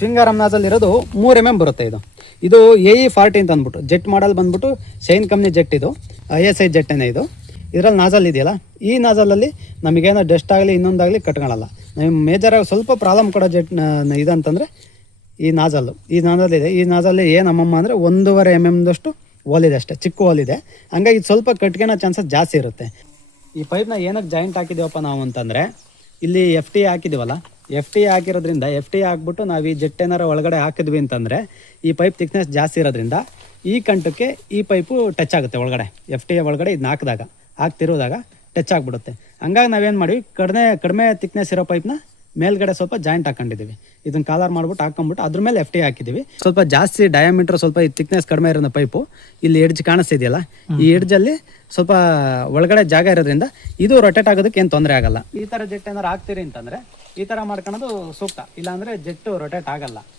ಶೃಂಗಾರಂ nozzle ಇರೋದು ಮೂರು M M ಬರುತ್ತೆ ಇದು. ಇದು ಎ ಇ ಫಾರ್ಟಿ ಅಂತ ಅಂದ್ಬಿಟ್ಟು, ಜೆಟ್ ಮಾಡಲ್ ಬಂದ್ಬಿಟ್ಟು ಶೈನ್ ಕಂಪ್ನಿ ಜೆಟ್ ಇದು ಐ ಎಸ್ ಐ ಜೆಟ್ಟೇನೆ ಇದು. ಇದರಲ್ಲಿ ನಾಜಲ್ ಇದೆಯಲ್ಲ, ಈ ನಾಜಲಲ್ಲಿ ನಮಗೇನೋ ಡಸ್ಟ್ ಆಗಲಿ ಇನ್ನೊಂದಾಗಲಿ ಕಟ್ಕೊಳ್ಳಲ್ಲ ಮೇಜರ್ ಮೇಜರಾಗಿ ಸ್ವಲ್ಪ ಪ್ರಾಬ್ಲಮ್ ಕೊಡೋ ಜೆಟ್ ಇದಂತಂದರೆ ಈ ನಾಜಲ್ಲು ಈ ನಾಜಲ್ ಇದೆ. ಈ ನಾಜಲ್ಲಿ ಏನು ಅಮ್ಮಮ್ಮ ಅಂದರೆ ಒಂದೂವರೆ ಎಂ ಎಮ್ದಷ್ಟು ಓಲಿದೆ ಅಷ್ಟೇ, ಚಿಕ್ಕ ಓಲಿದೆ ಹಂಗಾಗಿ ಇದು ಸ್ವಲ್ಪ ಕಟ್ಕೊಳೋ ಚಾನ್ಸಸ್ ಜಾಸ್ತಿ ಇರುತ್ತೆ. ಈ ಪೈಪ್ನ ಏನಕ್ಕೆ ಜಾಯಿಂಟ್ ಹಾಕಿದ್ದೀವಪ್ಪ ನಾವು ಅಂತಂದರೆ, ಇಲ್ಲಿ ಎಫ್ ಟಿ ಹಾಕಿದ್ದೀವಲ್ಲ ಎಫ್ ಟಿ ಹಾಕಿರೋದ್ರಿಂದ ಎಫ್ ಟಿ ಹಾಕ್ಬಿಟ್ಟು ನಾವು ಈ ಜೆಟ್ ಏನಾರ ಒಳಗಡೆ ಹಾಕಿದ್ವಿ ಅಂತಂದರೆ, ಈ ಪೈಪ್ ತಿಕ್ನೆಸ್ ಜಾಸ್ತಿ ಇರೋದ್ರಿಂದ ಈ ಕಂಟಕ್ಕೆ ಈ ಪೈಪು ಟಚ್ ಆಗುತ್ತೆ ಒಳಗಡೆ ಎಫ್ ಟಿ ಒಳಗಡೆ ಇದನ್ನ ಹಾಕಿದಾಗ, ಹಾಕ್ತಿರೋದಾಗ ಟಚ್ ಆಗಿಬಿಡುತ್ತೆ. ಹಂಗಾಗಿ ನಾವೇನು ಮಾಡಿ ಕಡಿಮೆ ಕಡಿಮೆ ತಿಕ್ನೆಸ್ ಇರೋ ಪೈಪ್ನ ಮೇಲ್ಗಡೆ ಸ್ವಲ್ಪ ಜಾಯಿಂಟ್ ಹಾಕೊಂಡಿದ್ದೀವಿ. ಇದನ್ನ ಕಾಲರ್ ಮಾಡ್ಬಿಟ್ಟು ಹಾಕೊಂಡ್ಬಿಟ್ಟು ಅದ್ರ ಮೇಲೆ ಎಫ್ ಟಿ ಹಾಕಿದ್ದೀವಿ. ಸ್ವಲ್ಪ ಜಾಸ್ತಿ ಡಯಾಮೀಟರ್ ಸ್ವಲ್ಪ ಈ ಥಿಕ್ನೆಸ್ ಕಡಿಮೆ ಇರೋ ಪೈಪು ಇಲ್ಲಿ ಎಡ್ಜ್ ಕಾಣಿಸ್ತಿದೆಯಲ್ಲ ಈ ಎಡ್ಜಲ್ಲಿ ಸ್ವಲ್ಪ ಒಳಗಡೆ ಜಾಗ ಇರೋದ್ರಿಂದ ಇದು ರೊಟೇಟ್ ಆಗೋದಕ್ಕೆ ಏನು ತೊಂದರೆ ಆಗಲ್ಲ. ಈ ಥರ ಜೆಟ್ ಏನಾರು ಹಾಕ್ತೀರಿ ಅಂತಂದ್ರೆ ಈ ಥರ ಮಾಡ್ಕೊಳೋದು ಸೂಕ್ತ. ಇಲ್ಲಾಂದ್ರೆ ಜೆಟ್ಟು ರೊಟೇಟ್ ಆಗಲ್ಲ.